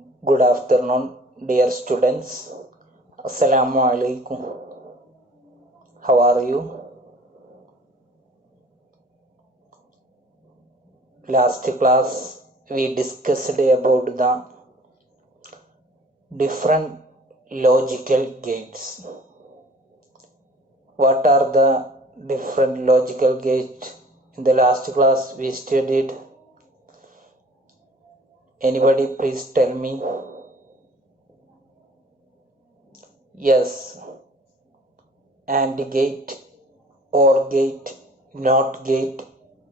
Good afternoon, dear students. Assalamu alaikum. How are you? Last class we discussed about the different logical gates. What are the different logical gates? In the last class we studied. Anybody please tell me? Yes. AND gate, OR gate, NOT gate,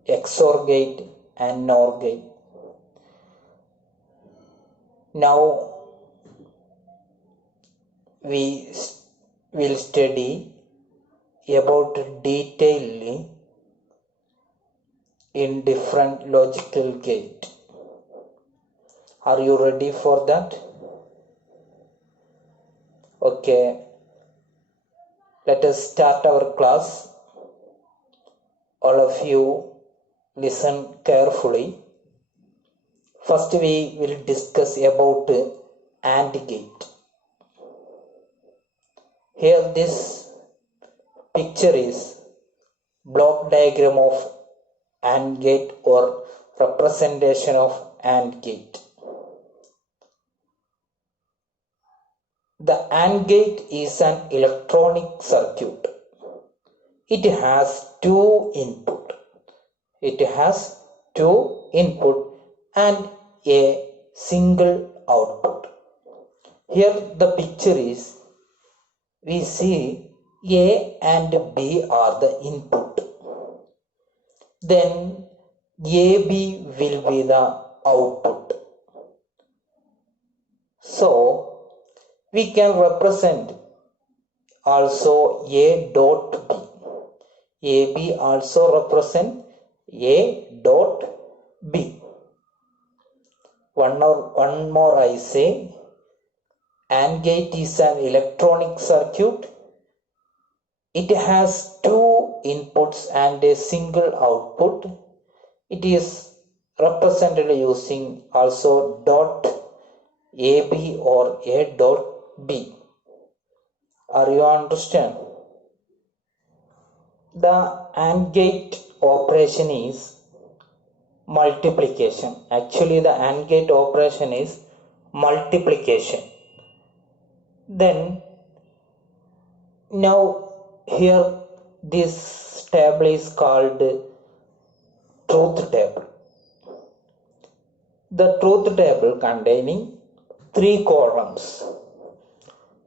XOR gate and NOR gate. Now we will study about detailedly in different logical gate. Are you ready for that? Okay. Let us start our class. All of you listen carefully. First we will discuss about AND gate. Here this picture is block diagram of AND gate or representation of AND gate. The AND gate is an electronic circuit. It has two input. It has two input and a single output. Here the picture is, we see A and B are the input. Then AB will be the output. So we can represent also A dot B. AB also represent A dot B. One more I say, AND gate is an electronic circuit. It has two inputs and a single output. It is represented using also dot AB or A dot B. Are you understand? The AND gate operation is multiplication. Actually the AND gate operation is multiplication. Then now here this table is called truth table. The truth table containing three columns.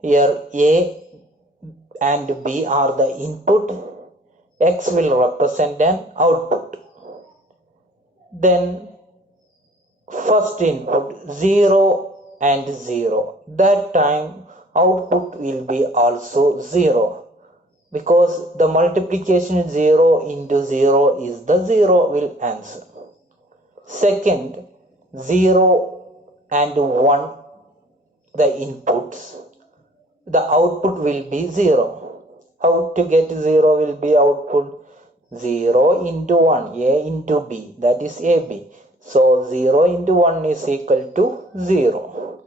Here A and B are the input. X will represent an output. Then first input 0 and 0. That time output will be also 0, because the multiplication 0 into 0 is the 0 will answer. Second, 0 and 1 the inputs, the output will be 0. How to get 0 will be output? 0 into 1, A into B, that is AB. So 0 into 1 is equal to 0.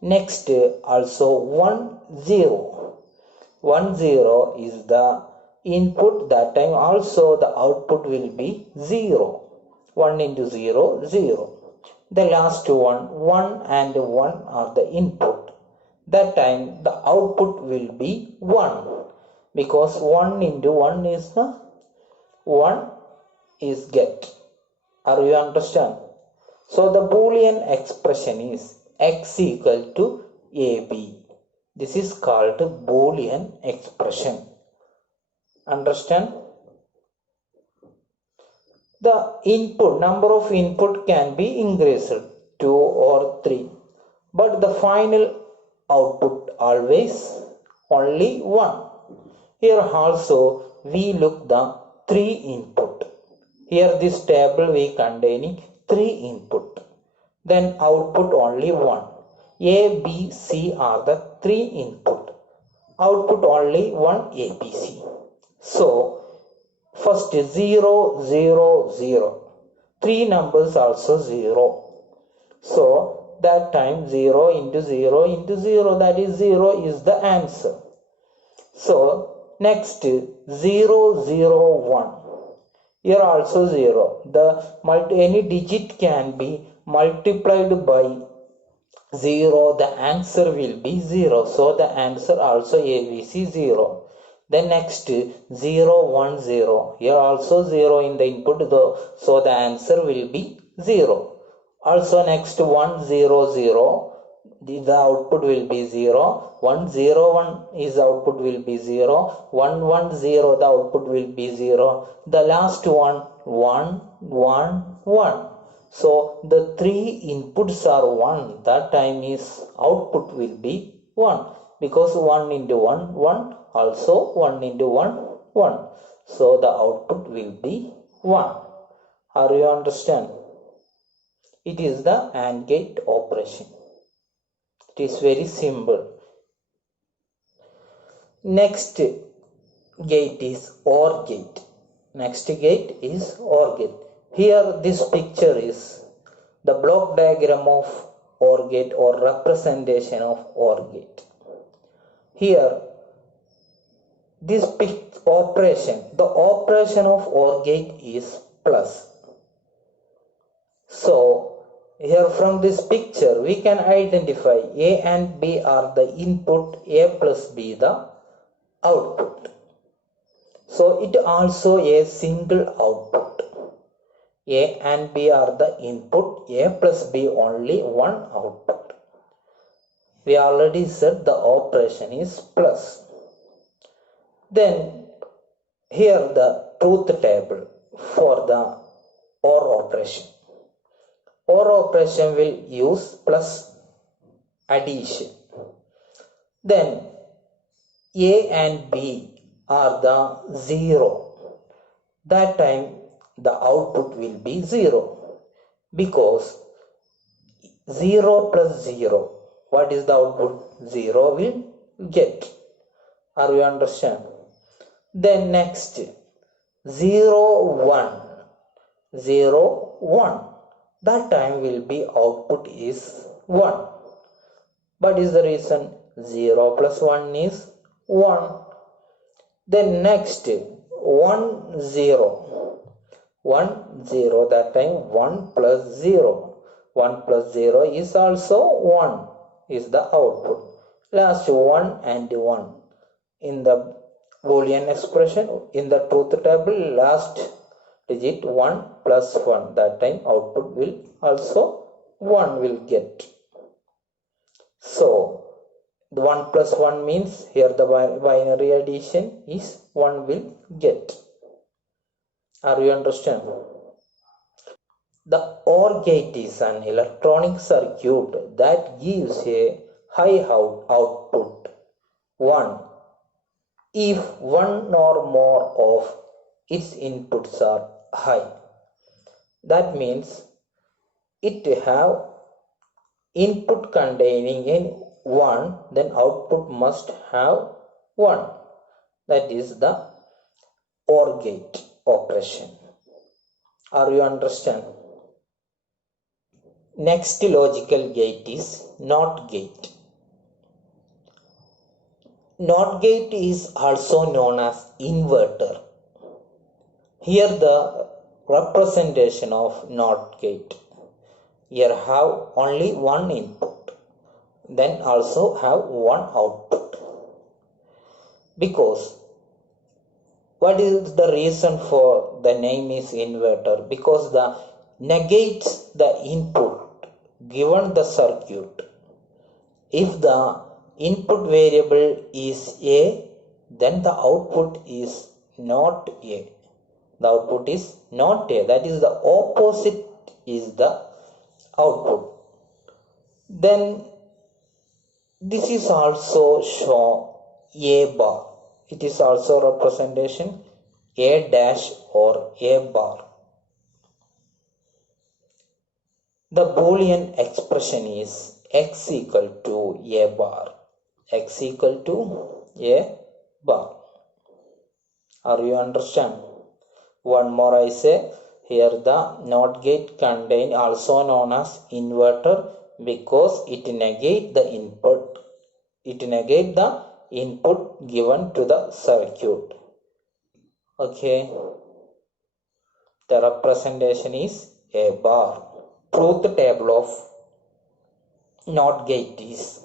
Next also 1 0. 1 0 is the input. That time also the output will be 0. 1 into 0 0. The last one 1 and 1 are the input. That time the output will be 1, because 1 into 1 is the 1 is get. Are you understand? So the Boolean expression is X equal to AB. This is called Boolean expression. Understand? The input, number of input can be increased 2 or 3, but the final output always only 1. Here also we look the 3 input. Here this table we containing 3 input. Then output only 1. A, B, C are the 3 input. Output only 1 ABC. So first 0 0 0. 3 numbers also 0. So that time 0 into 0 into 0, that is 0 is the answer. So next 0 0 1, here also 0. Any digit can be multiplied by 0, the answer will be 0. So the answer also ABC 0. Then next 0 1 0, here also 0 in the input, so the answer will be 0. Also next 1 0 0, the output will be 0. 1 0 1 is output will be 0. 1 1 0, the output will be 0. The last one 1 1 1. So the three inputs are 1, that time is output will be 1, because 1 into 1 1, also 1 into 1 1. So the output will be 1. Are you understand? It is the AND gate operation. It is very simple. Next gate is OR gate. Next gate is OR gate. Here this picture is the block diagram of OR gate or representation of OR gate. Here this operation, the operation of OR gate is plus. So here from this picture we can identify A and B are the input, A plus B the output. So it also a single output. A and B are the input, A plus B only one output. We already said the operation is plus. Then here the truth table for the OR operation. OR operation will use plus addition. Then A and B are the 0. That time the output will be 0, because 0 plus 0, what is the output? 0 will get. Are you understand? Then next 0 1 0 1, that time will be output is 1. What is the reason? 0 plus 1 is 1. Then next 1 0 1 0, that time 1 plus 0, 1 plus 0 is also 1 is the output. Last 1 and 1 in the Boolean expression, in the truth table last digit 1 plus 1, that time output will also 1 will get. So the 1 plus 1 means here the binary addition is 1 will get. Are you understand? The OR gate is an electronic circuit that gives a high output 1 if one or more of its inputs are high. That means it have input containing in 1, then output must have 1. That is the OR gate operation. Are you understand? Next logical gate is NOT gate. NOT gate is also known as inverter. Here the representation of NOT gate. Here have only one input, then also have one output. Because what is the reason for the name is inverter? Because the negates the input given the circuit. If the input variable is A, then the output is not A. The output is not A. That is the opposite is the output. Then this is also shown A bar. It is also representation A dash or A bar. The Boolean expression is x equal to A bar. X equal to A bar. Are you understand? One more I say, here the NOT gate contain also known as inverter because it negates the input. It negates the input given to the circuit. Okay. The representation is a bar. Truth table of NOT gate is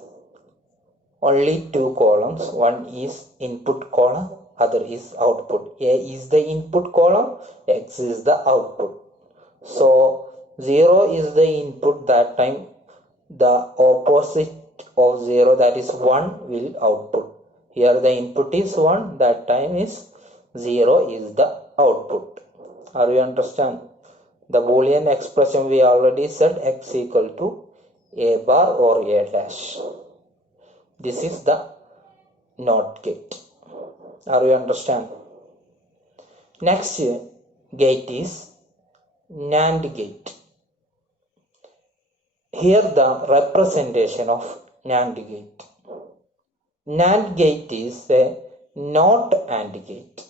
only two columns. One is input column, other is output. A is the input column, X is the output. So 0 is the input, that time the opposite of 0, that is 1, will output. Here the input is 1, that time is 0 is the output. Are you understand? The Boolean expression we already said, X equal to A bar or A dash. This is the NOT gate. Are you understand? Next gate is NAND gate. Here the representation of NAND gate. NAND gate is a NOT AND gate.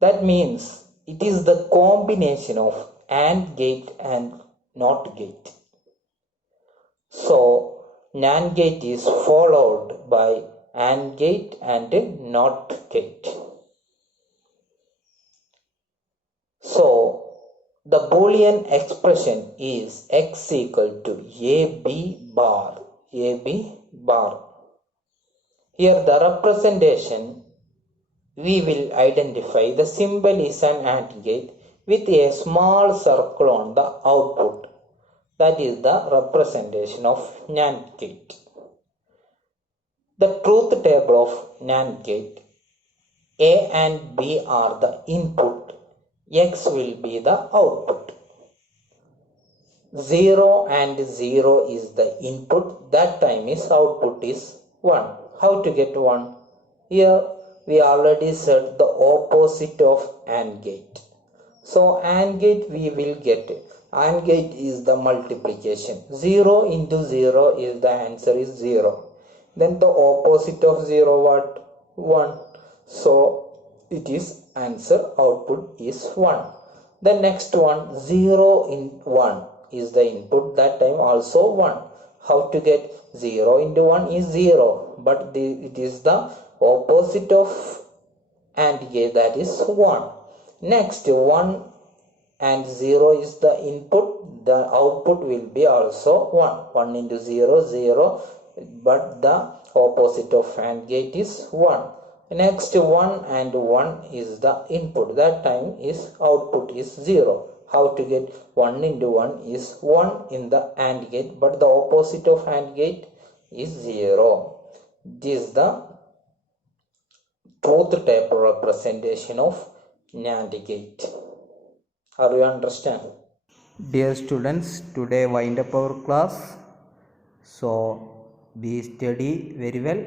That means it is the combination of AND gate and NOT gate. So NAND gate is followed by AND gate and NOT gate. So the Boolean expression is X equal to AB bar. AB bar. Here the representation, we will identify the symbol is an AND gate with a small circle on the output. That is the representation of NAND gate. The truth table of NAND gate, A and B are the input, X will be the output. 0 and 0 is the input, that time is output is 1. How to get 1? Here we already said the opposite of AND gate. So AND gate we will get, AND gate is the multiplication. 0 into 0 is the answer is 0. Then the opposite of 0 what? 1. So it is answer output is 1. The next one, 0 in 1 is the input, that time also 1. How to get 0 into 1 is 0, but it is the opposite of AND gate, that is 1. Next 1 and 0 is the input, the output will be also 1. 1 into 0, 0, but the opposite of AND gate is 1. Next 1 and 1 is the input, that time is output is 0. How to get 1 into 1 is 1 in the AND gate, but the opposite of AND gate is 0. This is the truth table representation of NAND gate. Are you understand? Dear students, today wind up our class. So be study very well.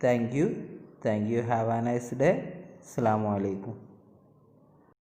Thank you. Have a nice day. Assalamu alaikum.